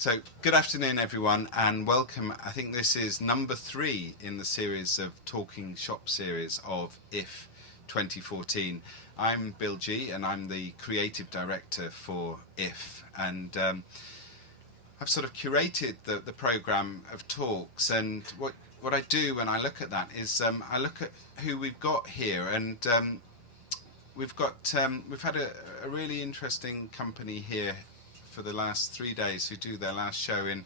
So, good afternoon everyone and welcome. I think this is number 3 in the series of Talking Shop series of IF 2014. I'm Bill G and I'm the creative director for IF, and I've sort of curated the programme of talks, and what I do when I look at that is I look at who we've got here, and we've had a really interesting company here for the last 3 days who do their last show in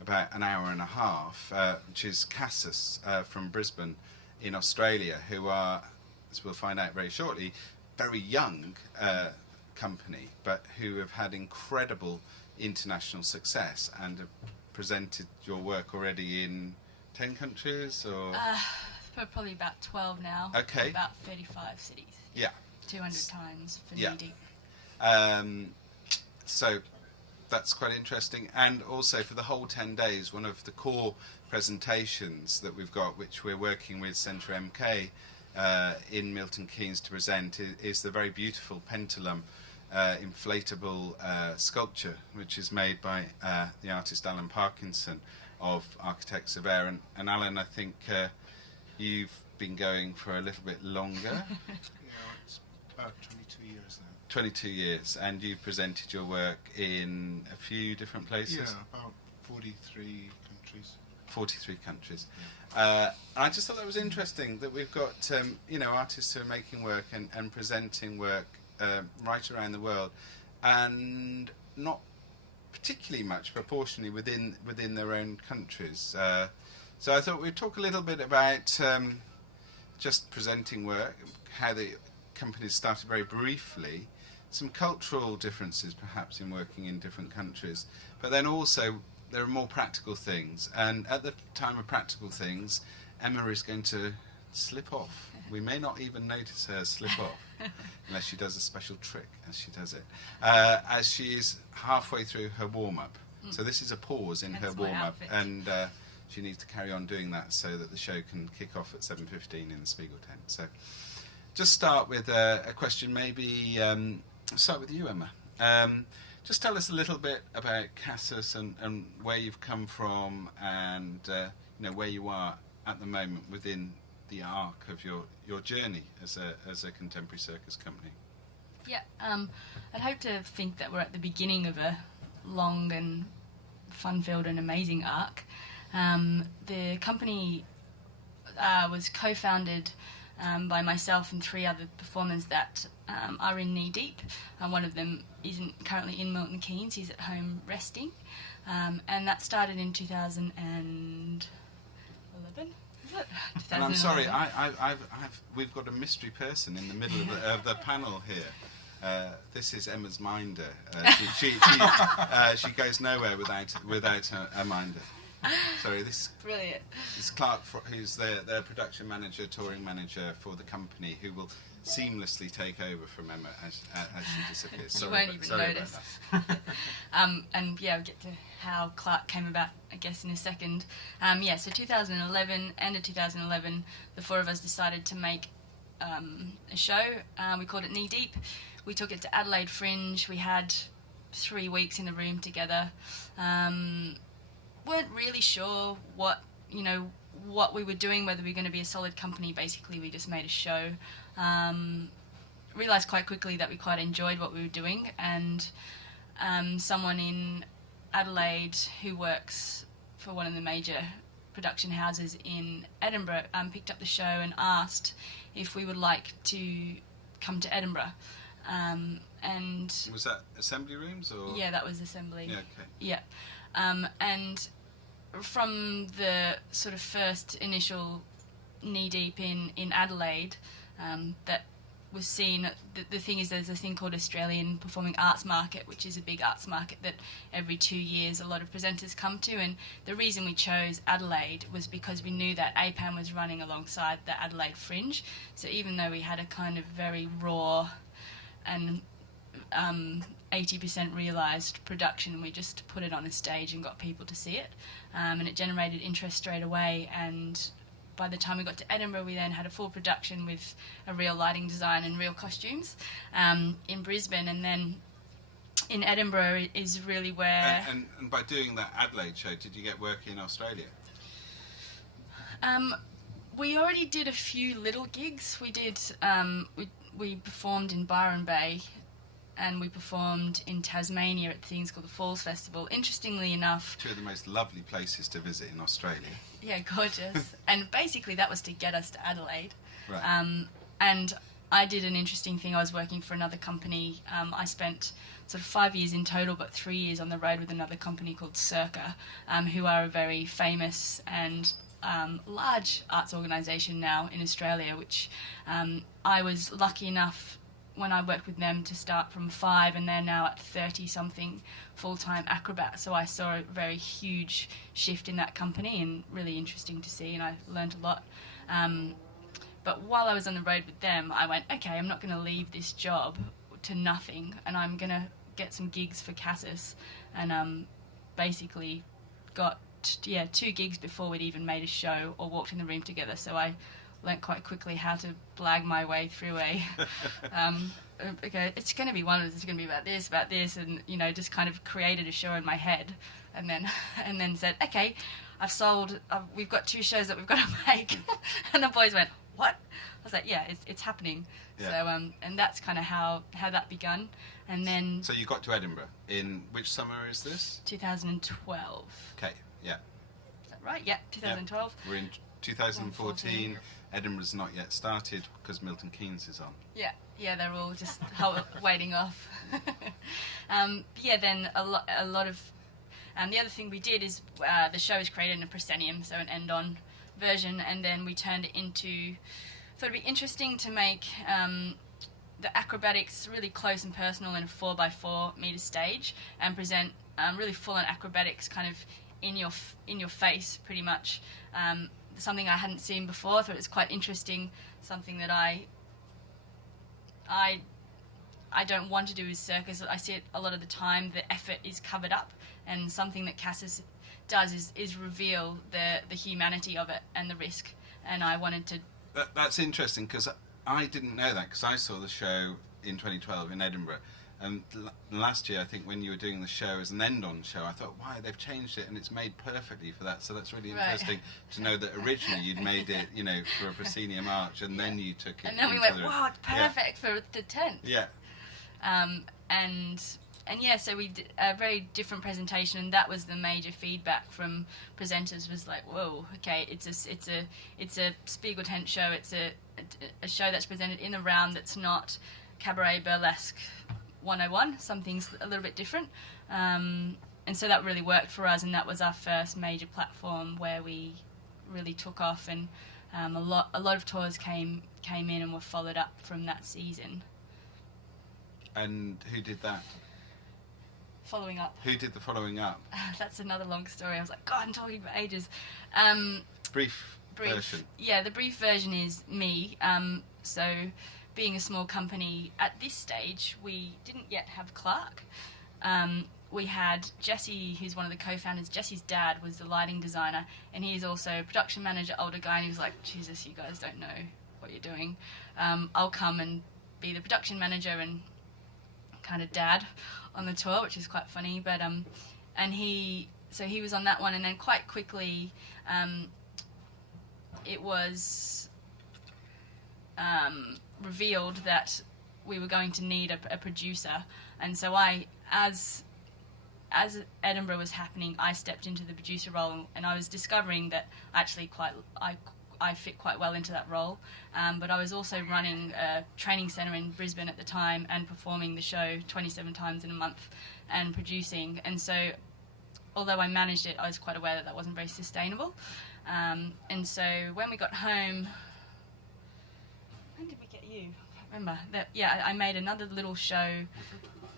about an hour and a half, which is Casus from Brisbane in Australia, who are, as we'll find out very shortly, very young company, but who have had incredible international success and have presented your work already in 10 countries, or? Probably about 12 now. Okay. About 35 cities. Yeah. 200 times for yeah. knee-deep. So that's quite interesting, and also for the whole 10 days, one of the core presentations that we've got, which we're working with Centre MK in Milton Keynes to present, is the very beautiful pendulum inflatable sculpture, which is made by the artist Alan Parkinson of Architects of Air. And Alan, I think you've been going for a little bit longer. It's about 22 years now. 22 years, and you've presented your work in a few different places? Yeah, about 43 countries. 43 countries. Yeah. I just thought that was interesting that we've got artists who are making work and presenting work right around the world, and not particularly much proportionally within their own countries. So I thought we'd talk a little bit about just presenting work, how the companies started very briefly, some cultural differences perhaps in working in different countries, but then also there are more practical things, and at the time of practical things, Emma is going to slip off. We may not even notice her slip off unless she does a special trick as she does it, as she is halfway through her warm-up. So this is a pause in her warm-up, and she needs to carry on doing that so that the show can kick off at 7:15 in the Spiegel tent. So just start with a question, maybe start with you, Emma. Just tell us a little bit about Casus and where you've come from, and where you are at the moment within the arc of your journey as a contemporary circus company. Yeah, I'd hope to think that we're at the beginning of a long and fun-filled and amazing arc. The company was co-founded by myself and 3 other performers that are in knee deep. One of them isn't currently in Milton Keynes, he's at home resting. And that started in 2011. Is it? And I'm sorry, we've got a mystery person in the middle of the panel here. This is Emma's minder. She goes nowhere without a minder. Sorry, this Brilliant. is Clark, who's their production manager, touring manager for the company, who will seamlessly take over from Emma as she disappears. You Sorry, won't even sorry notice. about that. And yeah, we'll get to how Clark came about, I guess, in a second. So 2011, end of 2011, the 4 of us decided to make a show. We called it Knee Deep. We took it to Adelaide Fringe. We had 3 weeks in the room together. Weren't really sure what we were doing, whether we were going to be a solid company. Basically, we just made a show. Realised quite quickly that we quite enjoyed what we were doing, and someone in Adelaide who works for one of the major production houses in Edinburgh picked up the show and asked if we would like to come to Edinburgh. And Was that Assembly Rooms, or? Yeah, that was Assembly. Yeah, okay. Yeah. And from the sort of first initial knee deep in Adelaide, that was seen. The thing is, there's a thing called Australian Performing Arts Market, which is a big arts market that every 2 years a lot of presenters come to. And the reason we chose Adelaide was because we knew that APAM was running alongside the Adelaide Fringe. So even though we had a kind of very raw and 80% realised production, we just put it on a stage and got people to see it, and it generated interest straight away. And by the time we got to Edinburgh, we then had a full production with a real lighting design and real costumes in Brisbane. And then in Edinburgh is really where... And by doing that Adelaide show, did you get work in Australia? We already did a few little gigs. We did. We performed in Byron Bay, and we performed in Tasmania at things called the Falls Festival. Interestingly enough, Two of the most lovely places to visit in Australia. yeah, gorgeous. And basically, that was to get us to Adelaide. Right. And I did an interesting thing. I was working for another company. I spent sort of 5 years in total, but 3 years on the road with another company called Circa, who are a very famous and large arts organisation now in Australia, which I was lucky enough when I worked with them to start from 5, and they're now at 30-something full-time acrobats. So I saw a very huge shift in that company, and really interesting to see, and I learned a lot. But while I was on the road with them, I went, okay, I'm not going to leave this job to nothing, and I'm going to get some gigs for Casus, and basically got 2 gigs before we'd even made a show or walked in the room together. So I learnt quite quickly how to blag my way through okay, it's going to be one of this, it's going to be about this, and just kind of created a show in my head, and then said, okay, we've got 2 shows that we've got to make. And the boys went, what? I was like, yeah, it's happening. Yeah. So and that's kind of how that begun. And then so you got to Edinburgh in which summer is this? 2012. Okay, yeah. Is that right? Yeah, 2012. Yeah. We're in 2014. Edinburgh's not yet started because Milton Keynes is on. Yeah, they're all just waiting off. Then a lot of... the other thing we did is the show is created in a proscenium, so an end-on version, and then we turned it into... Thought it'd be interesting to make the acrobatics really close and personal in a 4x4 metre stage, and present really full-on acrobatics kind of in your face, pretty much. Something I hadn't seen before. I thought it was quite interesting. Something that I don't want to do with circus. I see it a lot of the time. The effort is covered up, and something that Casus does is reveal the humanity of it and the risk. And I wanted to. That's interesting, because I didn't know that, because I saw the show in 2012 in Edinburgh. And last year, I think, when you were doing the show as an end-on show, I thought, why, they've changed it and it's made perfectly for that. So that's really interesting to know that originally you'd made it, for a proscenium arch, and then you took it. And then we went, wow, it's perfect for the tent. Yeah. So we did a very different presentation, and that was the major feedback from presenters, was like, whoa, okay, it's a Spiegel tent show. It's a show that's presented in the round that's not cabaret burlesque 101, something's a little bit different, and so that really worked for us, and that was our first major platform where we really took off, and a lot of tours came in and were followed up from that season. And who did that? Following up. Who did the following up? That's another long story. I was like, God, I'm talking for ages. Brief version. Yeah, the brief version is me. So, being a small company, at this stage, we didn't yet have Clark. We had Jesse, who's one of the co-founders. Jesse's dad was the lighting designer, and he's also a production manager, older guy, and he was like, Jesus, you guys don't know what you're doing. I'll come and be the production manager and kind of dad on the tour, which is quite funny. But and he was on that one, and then quite quickly it was revealed that we were going to need a producer, and so as Edinburgh was happening, I stepped into the producer role, and I was discovering that actually I fit quite well into that role. But I was also running a training centre in Brisbane at the time, and performing the show 27 times in a month and producing. And so, although I managed it, I was quite aware that wasn't very sustainable. And so when we got home, when did we get you? I can't remember. I made another little show.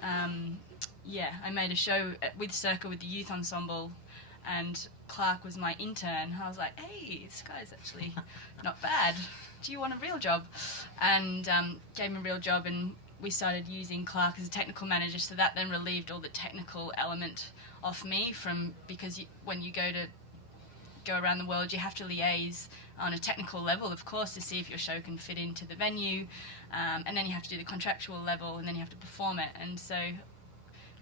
I made a show with Circa with the youth ensemble, and Clark was my intern. I was like, hey, this guy's actually not bad. Do you want a real job? And gave him a real job, and we started using Clark as a technical manager, so that then relieved all the technical element off me, because when you go around the world, you have to liaise on a technical level, of course, to see if your show can fit into the venue, and then you have to do the contractual level, and then you have to perform it. And so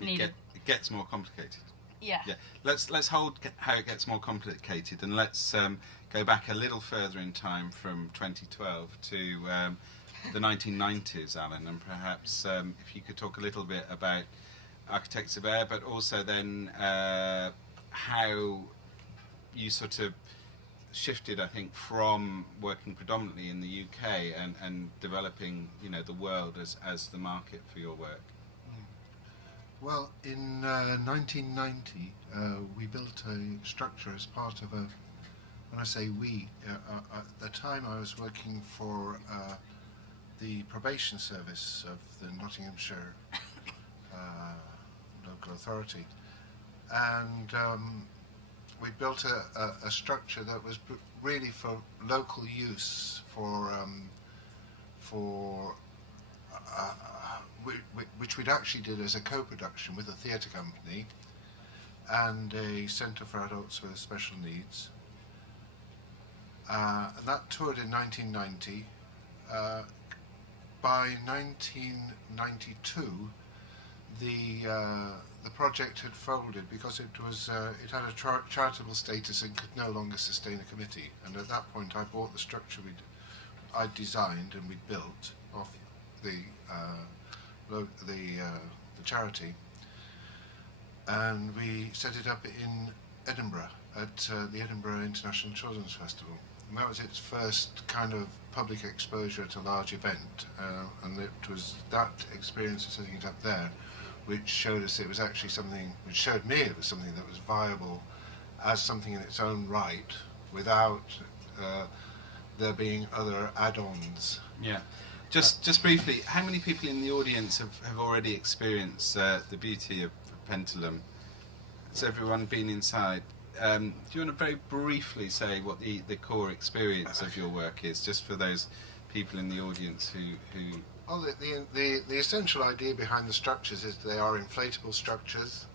needed. It gets more complicated. Yeah. Yeah. Let's hold how it gets more complicated, and let's go back a little further in time from 2012 to the 1990s, Alan, and perhaps if you could talk a little bit about Architects of Air, but also then how you sort of shifted, I think, from working predominantly in the UK and developing, the world as the market for your work. Well, in 1990, we built a structure as part of when I say we, at the time I was working for the probation service of the Nottinghamshire local authority, and we built a structure that was really for local use, which we'd actually did as a co-production with a theatre company and a centre for adults with special needs. And that toured in 1990. By 1992, the project had folded because it had a charitable status and could no longer sustain a committee. And at that point, I bought the structure I'd designed and we'd built off the charity, and we set it up in Edinburgh at the Edinburgh International Children's Festival. And that was its first kind of public exposure to a large event, and it was that experience of setting it up there which showed us it was actually something, which showed me it was something that was viable as something in its own right, without there being other add-ons. Yeah. Just briefly, how many people in the audience have already experienced the beauty of Pentulum? Has everyone been inside? Do you want to very briefly say what the core experience of your work is, just for those people in the audience who... Well, the essential idea behind the structures is they are inflatable structures.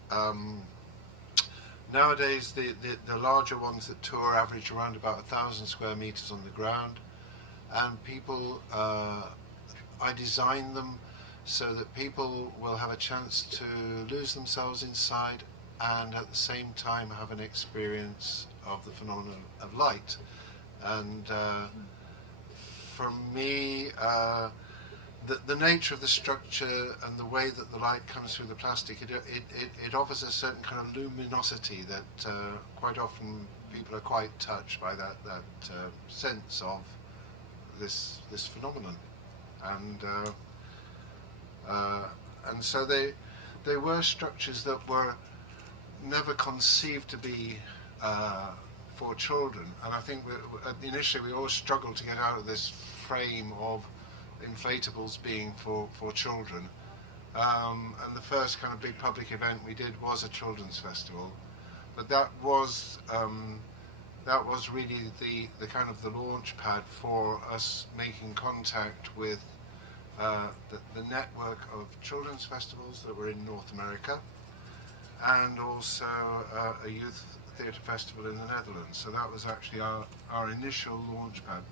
Nowadays, the larger ones that tour average around about 1,000 square metres on the ground, and people... I design them so that people will have a chance to lose themselves inside and at the same time have an experience of the phenomenon of light. And for me, the nature of the structure and the way that the light comes through the plastic, it offers a certain kind of luminosity that quite often people are quite touched by that sense of this phenomenon. And so they were structures that were never conceived to be for children. And I think initially we always struggled to get out of this frame of inflatables being for children. And the first kind of big public event we did was a children's festival, but that was really the kind of the launch pad for us making contact with the network of children's festivals that were in North America, and also a youth theatre festival in the Netherlands. So that was actually our initial launch pad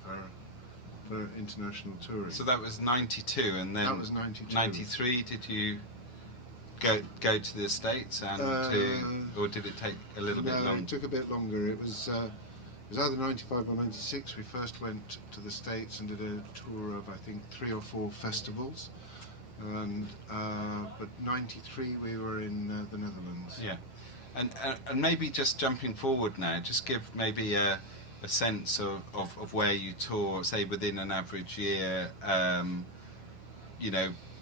for international touring. So that was 92, and then that was 92. 93. Did you go to the States and or did it take a little bit longer? No, it took a bit longer. It was either 95 or 96. We first went to the States and did a tour of, I think, 3 or 4 festivals, and but 93 we were in the Netherlands. Yeah, and maybe just jumping forward now, just give maybe a sense of where you tour, say within an average year.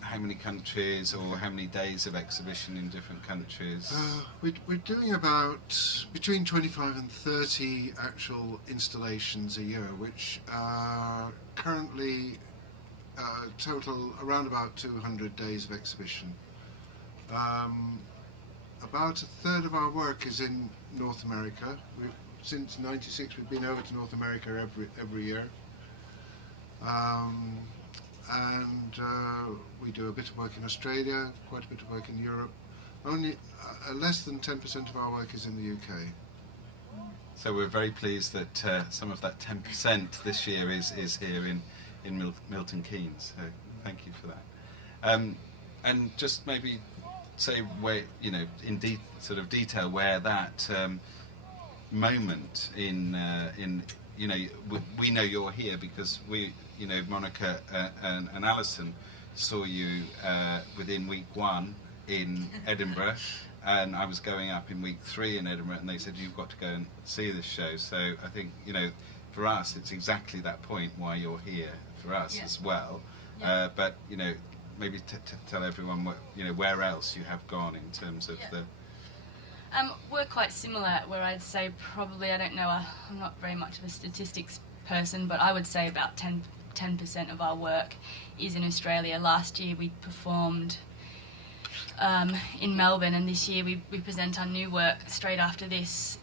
How many countries or how many days of exhibition in different countries? We're doing about between 25 and 30 actual installations a year, which currently total around about 200 days of exhibition. About a third of our work is in North America. Since '96 we've been over to North America every year. And we do a bit of work in Australia, quite a bit of work in Europe. Only less than 10% of our work is in the UK. So we're very pleased that some of that 10% this year is here in Milton Keynes. So thank you for that. And just maybe say where, sort of detail where that moment in we know you're here because we, Monica and Alison saw you within week 1 in Edinburgh, and I was going up in week 3 in Edinburgh, and they said you've got to go and see this show. So I think for us it's exactly that point why you're here for us as well. Yeah. But maybe tell everyone what, where else you have gone in terms of the. We're quite similar, where I'd say probably, I don't know, I'm not very much of a statistics person, but I would say about 10% of our work is in Australia. Last year we performed in Melbourne, and this year we present our new work straight after this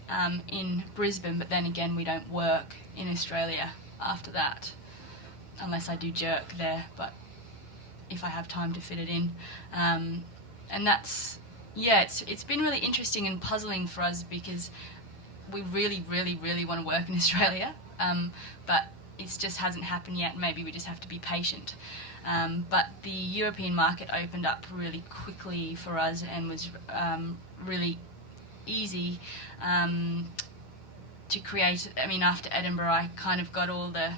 in Brisbane, but then again we don't work in Australia after that, unless I do jerk there, but if I have time to fit it in. And that's, it's been really interesting and puzzling for us because we really, really, really want to work in Australia, but it just hasn't happened yet. Maybe we just have to be patient. But the European market opened up really quickly for us and was really easy to create. I mean, after Edinburgh, I kind of got all the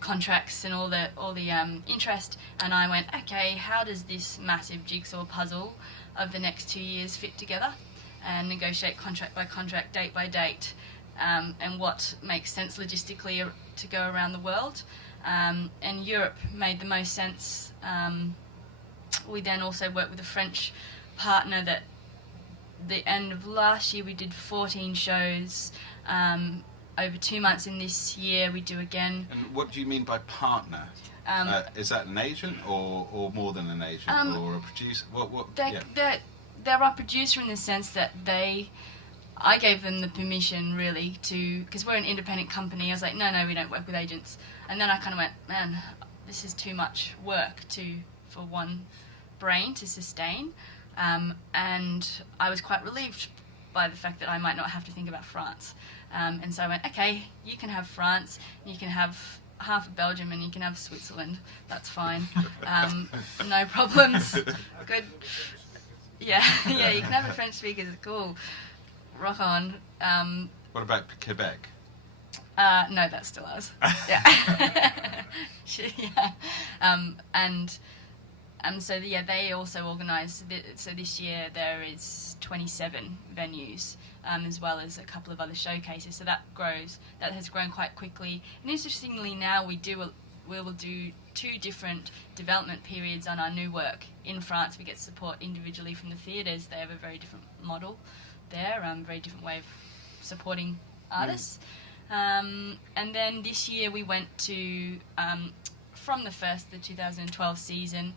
contracts and all the interest, and I went, okay, how does this massive jigsaw puzzle of the next 2 years fit together, and negotiate contract by contract, date by date, and what makes sense logistically to go around the world. And Europe made the most sense. We then also worked with a French partner that the end of last year we did 14 shows over 2 months, and this year we do again. And what do you mean by partner? Is that an agent or more than an agent, or a producer? They're our producer in the sense that I gave them the permission really to, because we're an independent company. I was like, no, we don't work with agents. And then I kind of went, man, this is too much work for one brain to sustain. And I was quite relieved by the fact that I might not have to think about France. And so I went, okay, you can have France, you can have half of Belgium, and you can have Switzerland. That's fine. No problems. Good. Yeah, you can have a French speaker. It's cool. Rock on. What about Quebec? No, that's still ours. Yeah. So they also organise. So this year there is 27 venues, as well as a couple of other showcases. So that has grown quite quickly. And interestingly, now we will do 2 different development periods on our new work. In France, we get support individually from the theatres. They have a very different model there, very different way of supporting artists. And then this year we went to, from the 2012 season,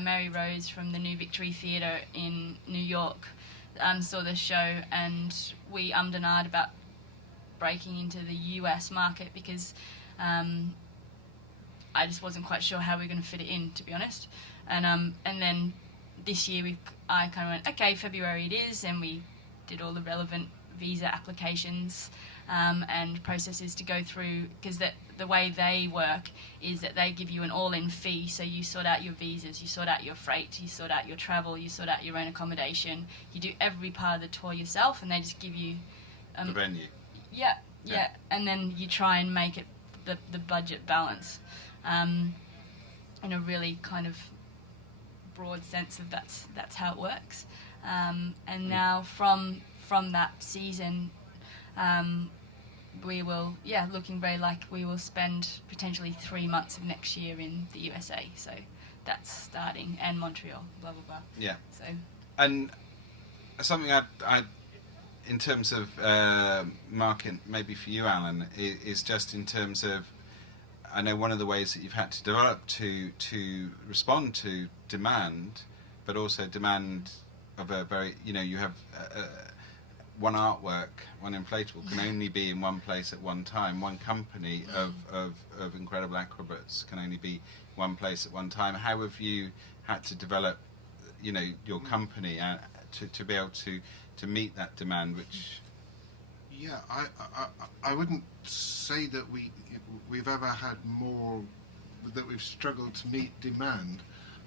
Mary Rose from the New Victory Theatre in New York saw the show, and we ummed and ahed about breaking into the US market because I just wasn't quite sure how we were going to fit it in, to be honest. And then this year I kind of went, okay, February it is, and we did all the relevant visa applications and processes to go through, because the way they work is that they give you an all-in fee, so you sort out your visas, you sort out your freight, you sort out your travel, you sort out your own accommodation, you do every part of the tour yourself, and they just give you the venue. Yeah, and then you try and make it the budget balance in a really kind of broad sense of that's how it works. And now from that season, we will, looking very like we will spend potentially 3 months of next year in the USA. So that's starting, and Montreal, blah blah blah. Yeah. So. And something I in terms of market, maybe for you, Alan, is just in terms of, I know one of the ways that you've had to develop to respond to demand, but also demand of a very, you have one artwork, one inflatable can only be in one place at one time. One company of incredible acrobats can only be one place at one time. How have you had to develop, your company to be able to meet that demand, which... Yeah, I wouldn't say that we've ever had more, that we've struggled to meet demand,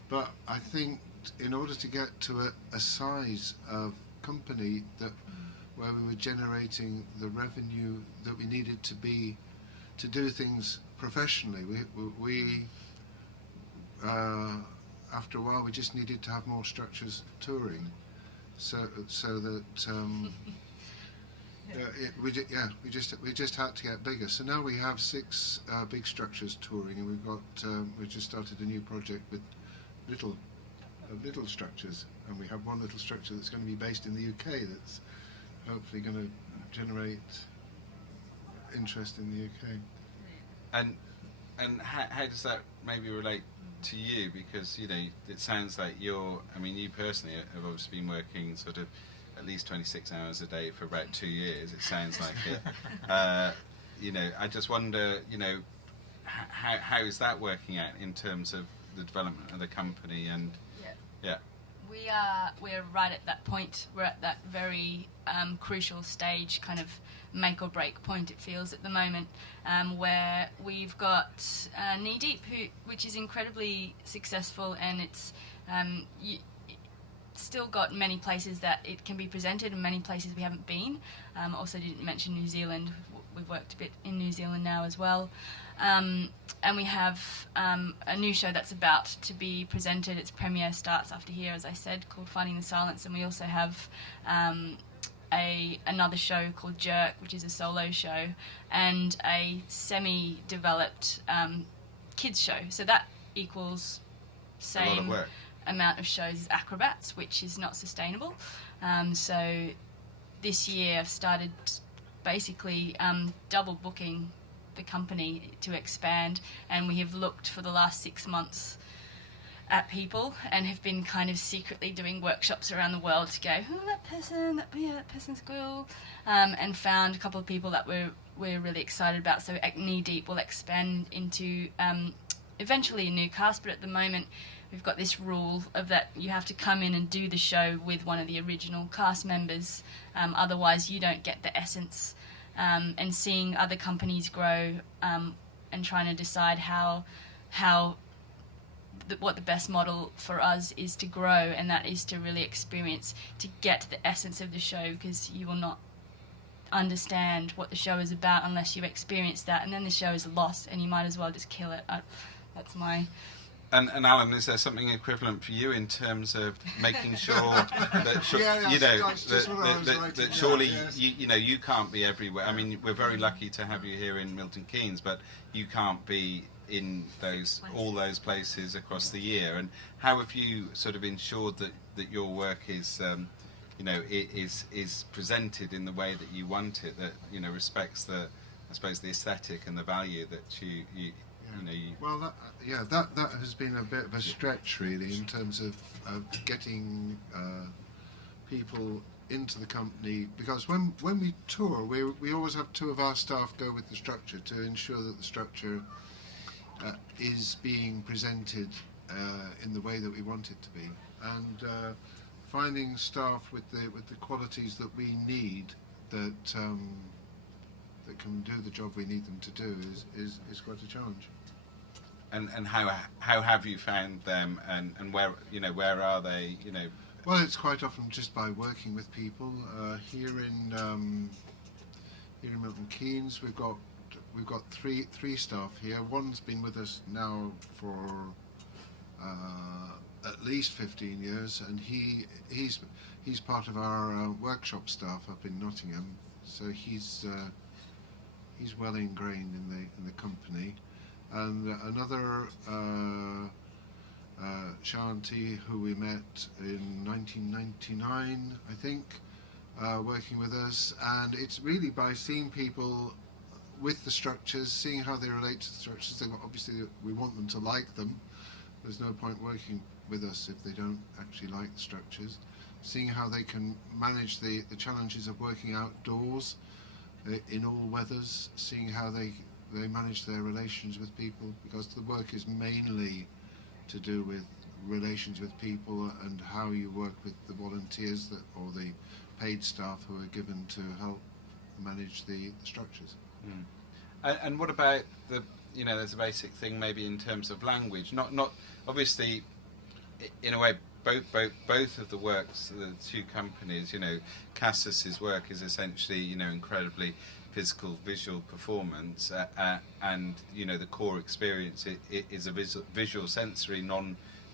but I think in order to get to a size of company that where we were generating the revenue that we needed to do things professionally, we after a while we just needed to have more structures touring, so that we just had to get bigger. So now we have 6 big structures touring, and we've just started a new project with little structures, and we have one little structure that's going to be based in the UK that's hopefully going to generate interest in the UK. And how does that maybe relate to you? Because it sounds like you personally have obviously been working sort of at least 26 hours a day for about 2 years. It sounds like it. I just wonder, how is that working out in terms of the development of the company? And we're right at that point. We're at that very crucial stage, kind of make or break point, it feels at the moment, where we've got Knee Deep, which is incredibly successful, and it's still got many places that it can be presented and many places we haven't been. Also didn't mention New Zealand. We've worked a bit in New Zealand now as well. And we have a new show that's about to be presented. Its premiere starts after here, as I said, called Finding the Silence. And we also have another show called Jerk, which is a solo show, and a semi-developed kids show. So that equals same a lot of work. Amount of shows as Acrobats, which is not sustainable. So this year I've started basically double booking the company to expand, and we have looked for the last 6 months at people and have been kind of secretly doing workshops around the world to go, that person's cool, and found a couple of people that we're really excited about. So Knee Deep will expand into eventually a new cast, but at the moment we've got this rule of that you have to come in and do the show with one of the original cast members, otherwise you don't get the essence. And seeing other companies grow and trying to decide what the best model for us is to grow, and that is to really experience, to get to the essence of the show, because you will not understand what the show is about unless you experience that, and then the show is lost and you might as well just kill it. That's my... And Alan, is there something equivalent for you in terms of making sure that surely you can't be everywhere? I mean, we're very lucky to have you here in Milton Keynes, but you can't be in all those places across the year. And how have you sort of ensured that your work is is presented in the way that you want it, that respects the aesthetic and the value that you Well, that has been a bit of a stretch, really, in terms of getting people into the company, because when we tour, we always have 2 of our staff go with the structure to ensure that the structure is being presented in the way that we want it to be, and finding staff with the qualities that we need that can do the job we need them to do is quite a challenge. And how have you found them, and where are they? Well, it's quite often just by working with people. Here in Milton Keynes, we've got three staff here. One's been with us now for at least 15 years, and he's part of our workshop staff up in Nottingham. So he's well ingrained in the company. And another Shanti, who we met in 1999, I think, working with us. And it's really by seeing people with the structures, seeing how they relate to the structures. Obviously, we want them to like them. There's no point working with us if they don't actually like the structures. Seeing how they can manage the challenges of working outdoors in all weathers, seeing how they manage their relations with people, because the work is mainly to do with relations with people and how you work with the volunteers or the paid staff who are given to help manage the structures. And what about there's a basic thing maybe in terms of language, not obviously in a way both of the works, the two companies, Casus's work is essentially, incredibly physical, visual performance, and the core experience is a visual sensory,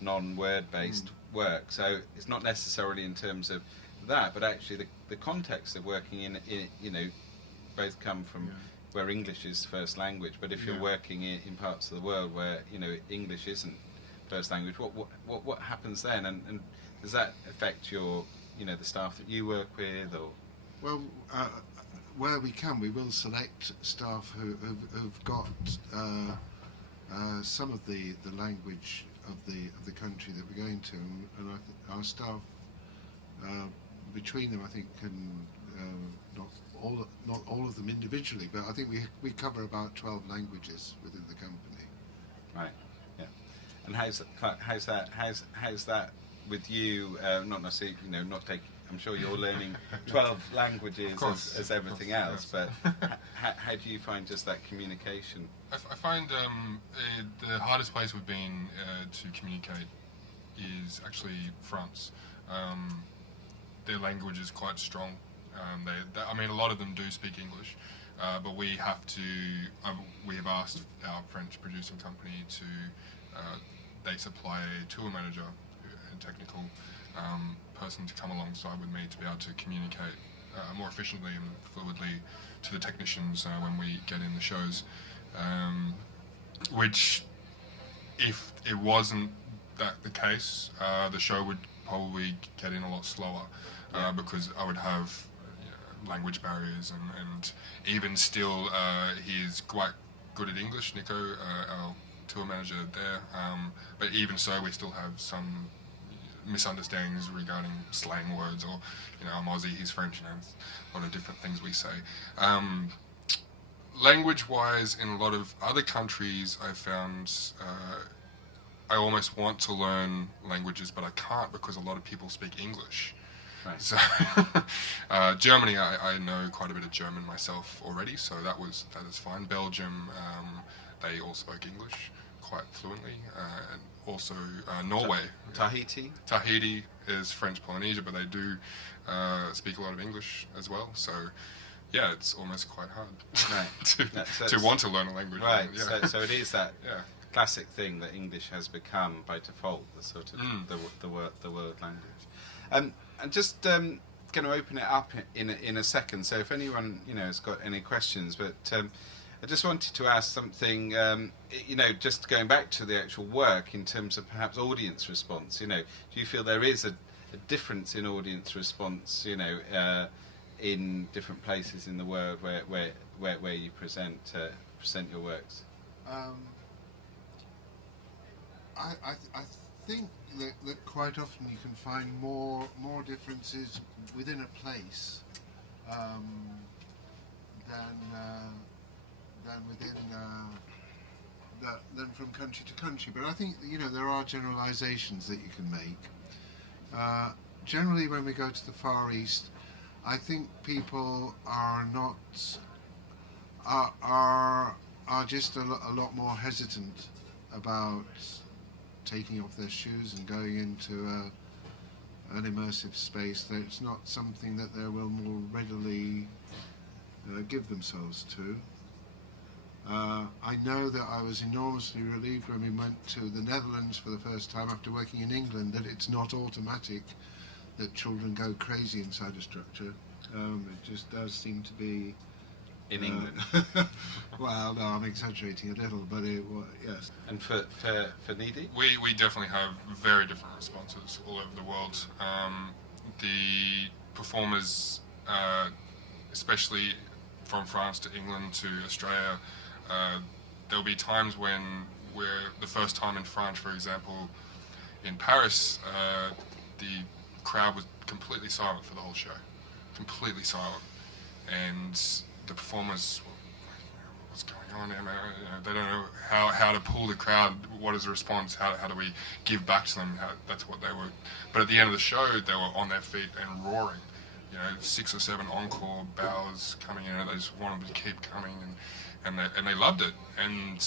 non-word based work. So it's not necessarily in terms of that, but actually the context of working in both come from where English is first language. But if you're working in parts of the world where English isn't first language, what happens then, and does that affect your the staff that you work with? Or well, where we can, we will select staff who've got some of the language of the country that we're going to, and our staff between them, I think, can not all of them individually, but I think we cover about 12 languages within the company. Right. Yeah. And how's that with you? Not necessarily, not taking. I'm sure you're learning 12 languages as everything else, but how do you find just that communication? I find the hardest place we've been to communicate is actually France. Their language is quite strong. A lot of them do speak English, but we have asked our French producing company to they supply a tour manager and technical person to come alongside with me to be able to communicate more efficiently and fluidly to the technicians when we get in the shows. Which, if it wasn't that the case, the show would probably get in a lot slower because I would have language barriers, and even still he's quite good at English, Nico, our tour manager there, but even so we still have some misunderstandings regarding slang words, or I'm Aussie, he's French, a lot of different things we say. Language-wise, in a lot of other countries, I found I almost want to learn languages, but I can't because a lot of people speak English. Right. So Germany, I know quite a bit of German myself already, so that is fine. Belgium, they all spoke English quite fluently, and also Norway. Tahiti is French Polynesia, but they do speak a lot of English as well. So yeah, it's almost quite hard to want to learn a language. Right. Yeah. So it is that classic thing that English has become by default the sort of the world language. And just going to open it up in a second. So if anyone has got any questions, but I just wanted to ask something. Just going back to the actual work in terms of perhaps audience response. Do you feel there is a difference in audience response? In different places in the world where you present your works. I think that quite often you can find more differences within a place than within than from country to country. But I think there are generalisations that you can make. Generally, when we go to the Far East, I think people are just a lot more hesitant about taking off their shoes and going into an immersive space. That it's not something that they will more readily give themselves to. I know that I was enormously relieved when we went to the Netherlands for the first time after working in England that it's not automatic that children go crazy inside a structure. It just does seem to be... In England? Well, no, I'm exaggerating a little, but yes. And for Needy? We definitely have very different responses all over the world. The performers, especially from France to England to Australia, there'll be times when we're the first time in France, for example, in Paris, the crowd was completely silent for the whole show. Completely silent. And the performers, what's going on? They don't know how to pull the crowd. What is the response? How do we give back to them? That's what they were. But at the end of the show, they were on their feet and roaring. 6 or 7 encore bows coming in, and they just wanted to keep coming, and they loved it. And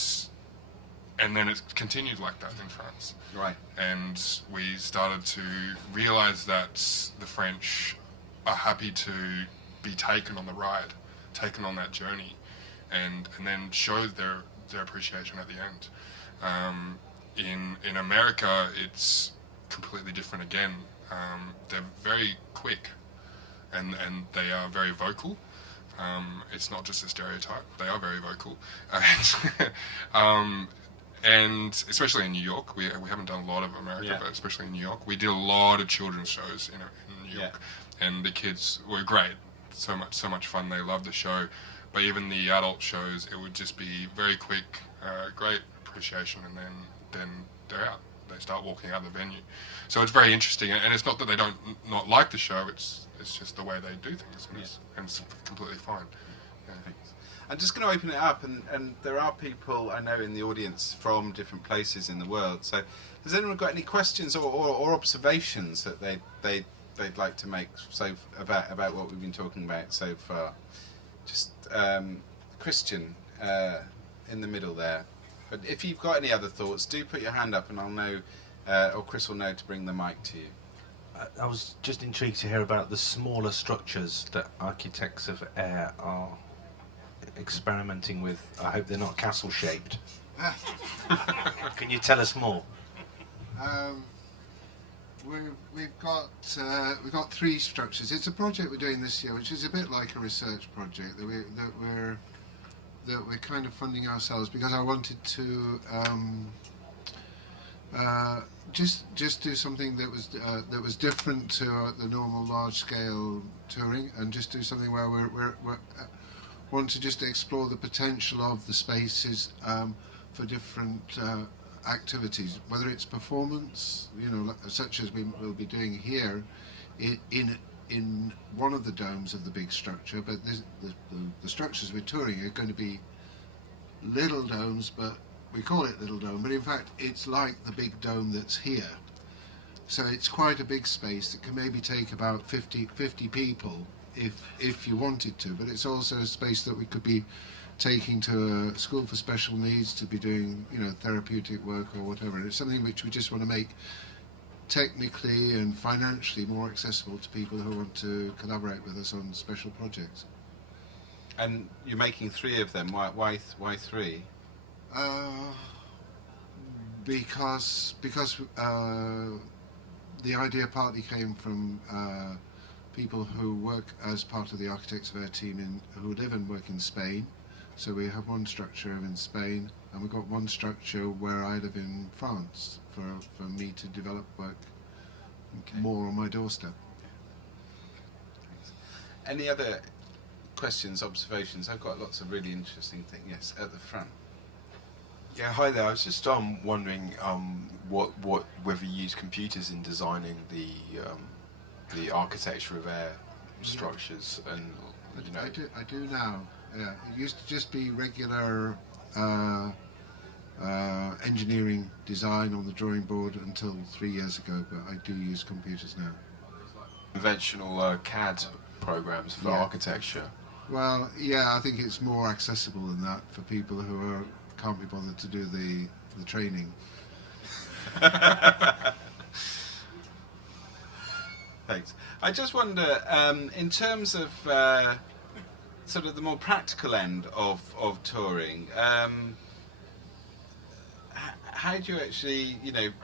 and then it's continued like that in France. Right. And we started to realise that the French are happy to be taken on the ride, taken on that journey, and then show their appreciation at the end. In America, it's completely different again. They're very quick, and they are very vocal. It's not just a stereotype; they are very vocal, and especially in New York, we haven't done a lot of America, but especially in New York, we did a lot of children's shows in New York, and the kids were great. So much fun. They loved the show, but even the adult shows, it would just be very quick, great appreciation, and then they're out. They start walking out of the venue. So it's very interesting, and it's not that they don't not like the show. It's just the way they do things, and it's completely fine. Yeah. I'm just going to open it up, and there are people I know in the audience from different places in the world. So, has anyone got any questions or observations that they'd like to make about what we've been talking about so far? Just Christian in the middle there. But if you've got any other thoughts, do put your hand up, and I'll know, or Chris will know to bring the mic to you. I was just intrigued to hear about the smaller structures that architects of air are experimenting with. I hope they're not castle-shaped. Can you tell us more? We've got 3 structures. It's a project we're doing this year, which is a bit like a research project that we're kind of funding ourselves, because I wanted to just do something that was different to the normal large-scale touring, and just do something where we want to just explore the potential of the spaces for different activities, whether it's performance, such as we will be doing here in one of the domes of the big structure, but the structures we're touring are going to be little domes, but we call it little dome, but in fact it's like the big dome that's here. So it's quite a big space that can maybe take about 50 people if you wanted to, but it's also a space that we could be taking to a school for special needs to be doing therapeutic work or whatever. And it's something which we just want to make technically and financially more accessible to people who want to collaborate with us on special projects. And you're making 3 of them. Why 3? Because the idea partly came from people who work as part of the Architects of Air team who live and work in Spain. So we have one structure in Spain, and we've got one structure where I live in France for me to develop work more on my doorstep. Any other questions, observations? I've got lots of really interesting things. Yes, at the front. Yeah, hi there. I was just wondering whether you use computers in designing the architecture of air structures, and I do now. Yeah, it used to just be regular engineering design on the drawing board until 3 years ago, but I do use computers now. Conventional CAD programs for architecture. Well, yeah, I think it's more accessible than that for people who can't be bothered to do the training. Thanks. I just wonder, in terms of sort of the more practical end of touring, how do you actually,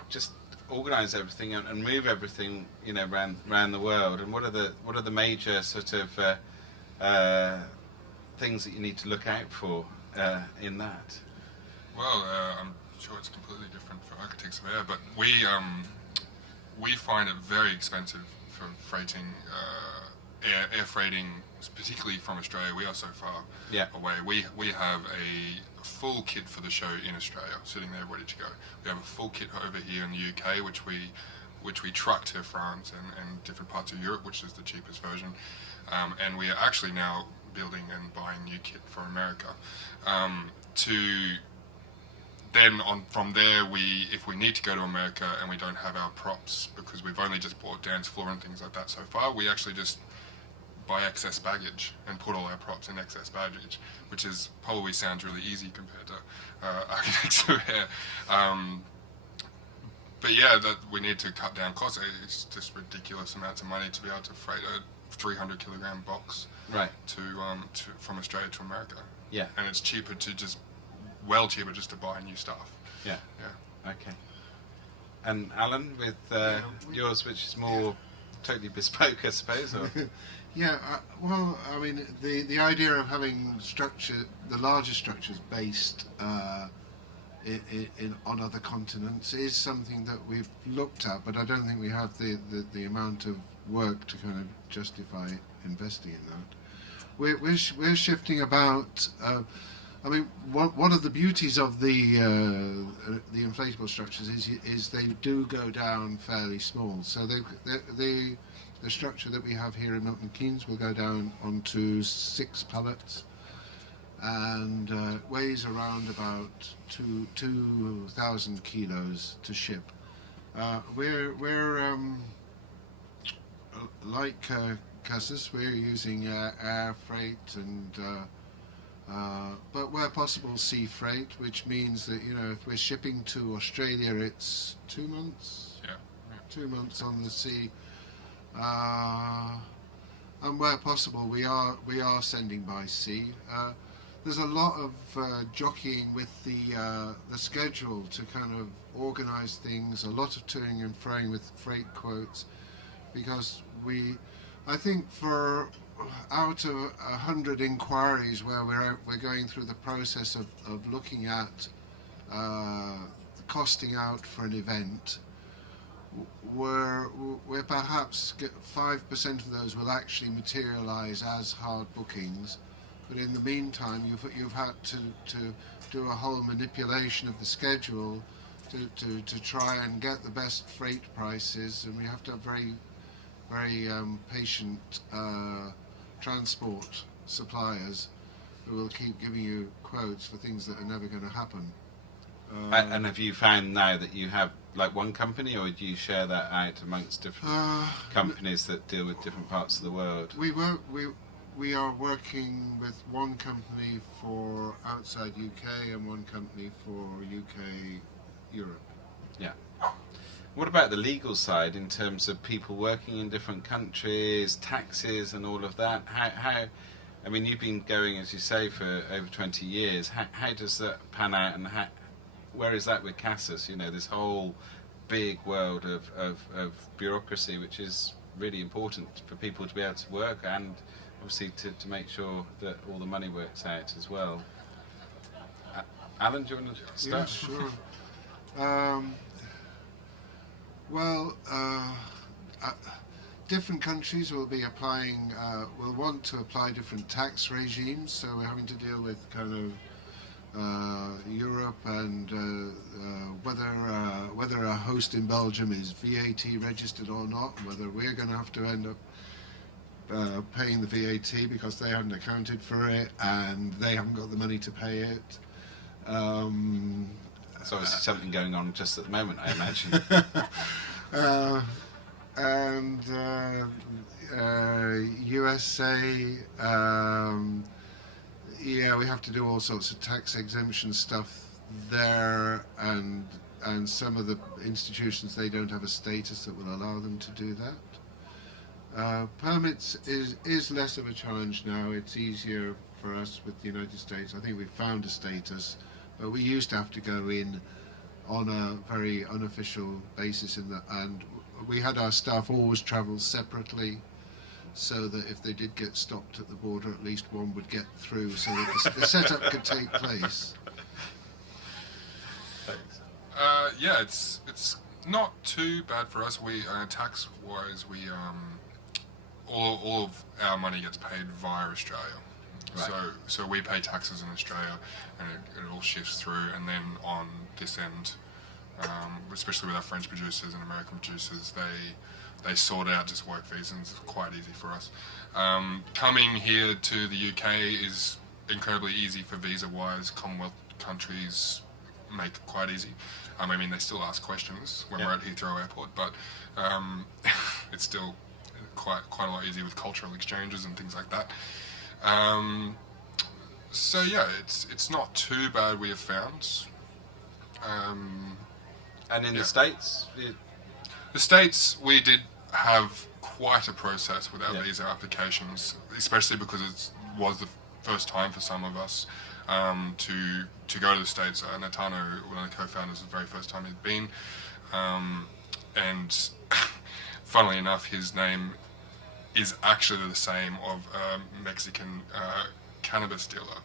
just organise everything and move everything, around the world? And what are the major sort of things that you need to look out for in that? Well, I'm sure it's completely different for Architects of Air, but we find it very expensive for freighting, air freighting, particularly from Australia. We are so far away. We have a full kit for the show in Australia, sitting there ready to go. We have a full kit over here in the UK, which we truck to France and different parts of Europe, which is the cheapest version. And we are actually now building and buying new kit for America. From there, if we need to go to America and we don't have our props because we've only just bought dance floor and things like that so far, we actually just buy excess baggage and put all our props in excess baggage, which is probably sounds really easy compared to architects of air. But yeah, that we need to cut down costs. It's just ridiculous amounts of money to be able to freight a 300 kilogram box Right. to from Australia to America. Yeah. And it's cheaper to just to buy new stuff. Yeah. Yeah. Okay. And Alan, with yours, which is more totally bespoke, I suppose. Or? Yeah, well, I mean, the idea of having the larger structures based on other continents is something that we've looked at, but I don't think we have the amount of work to kind of justify investing in that. We're shifting about. I mean, one of the beauties of the inflatable structures is they do go down fairly small. So the structure that we have here in Milton Keynes will go down onto 6 pallets and weighs around about 2,000 kilos to ship. We're like Casus, we're using air freight and but where possible sea freight, which means that if we're shipping to Australia, it's 2 months. Yeah. 2 months on the sea. And where possible, we are sending by sea. There's a lot of jockeying with the schedule to kind of organise things. A lot of toing and froing with freight quotes, because I think for out of 100 inquiries where we're going through the process of looking at costing out for an event, we're perhaps 5% of those will actually materialise as hard bookings, but in the meantime you've had to do a whole manipulation of the schedule to try and get the best freight prices, and we have to have very patient transport suppliers who will keep giving you quotes for things that are never going to happen. And have you found now that you have like one company, or do you share that out amongst different companies that deal with different parts of the world? We are working with one company for outside UK and one company for UK Europe. Yeah. What about the legal side in terms of people working in different countries, taxes and all of that? How I mean, you've been going, as you say, for over 20 years. How does that pan out, and where is that with Casus? This whole big world of bureaucracy, which is really important for people to be able to work, and obviously to make sure that all the money works out as well. Alan, do you want to start? Yeah, sure. Different countries will be will want to apply different tax regimes, so we're having to deal with kind of Europe and whether a host in Belgium is VAT registered or not, whether we're going to have to end up paying the VAT because they haven't accounted for it and they haven't got the money to pay it. So obviously something going on just at the moment, I imagine. And USA, we have to do all sorts of tax exemption stuff there, and some of the institutions, they don't have a status that will allow them to do that. Permits is less of a challenge now. It's easier for us with the United States. I think we've found a status, but we used to have to go in on a very unofficial basis and we had our staff always travel separately, so that if they did get stopped at the border, at least one would get through, so that the setup could take place. Thanks. Yeah, it's not too bad for us. We tax-wise, we all of our money gets paid via Australia. Right. So we pay taxes in Australia, and it all shifts through, and then on this end, especially with our French producers and American producers, they sort out just work visas. It's quite easy for us. Coming here to the UK is incredibly easy for visa-wise. Commonwealth countries make it quite easy. I mean, they still ask questions when we're at Heathrow Airport, but it's still quite a lot easier with cultural exchanges and things like that. So yeah, it's not too bad, we have found. And in Yeah. the States, The States, we did have quite a process with our Yeah. visa applications, especially because it was the first time for some of us to go to the States. Natano, one of the co-founders, the very first time he'd been. And funnily enough, his name is actually the same of a Mexican cannabis dealer,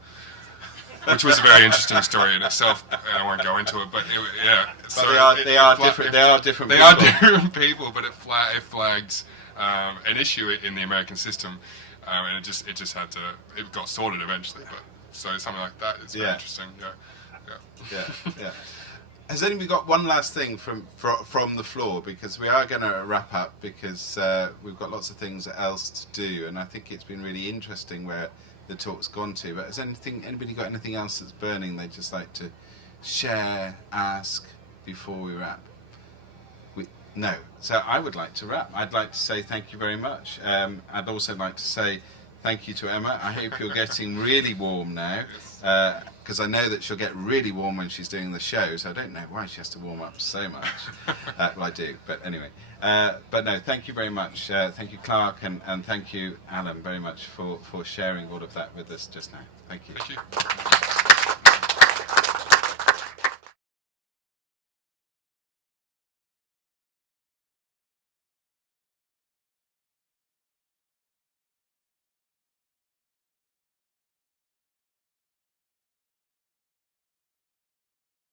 which was a very interesting story in itself, and I won't go into it. But yeah, but they are different. They are different. They are different people, but it flagged an issue in the American system, and it just had to. It got sorted eventually, but so something like that is very interesting. Yeah. Has anybody got one last thing from the floor? Because we are going to wrap up, because we've got lots of things else to do, and I think it's been really interesting where the talk's gone to. But has anybody got anything else that's burning they'd just like to share, ask before we wrap? No. So I would like to wrap. I'd like to say thank you very much. I'd also like to say thank you to Emma. I hope you're getting really warm now, because I know that she'll get really warm when she's doing the show, so I don't know why she has to warm up so much. Well, I do, but anyway. But no, thank you very much. Thank you, Clark, and thank you, Alan, very much for sharing all of that with us just now. Thank you. Thank you.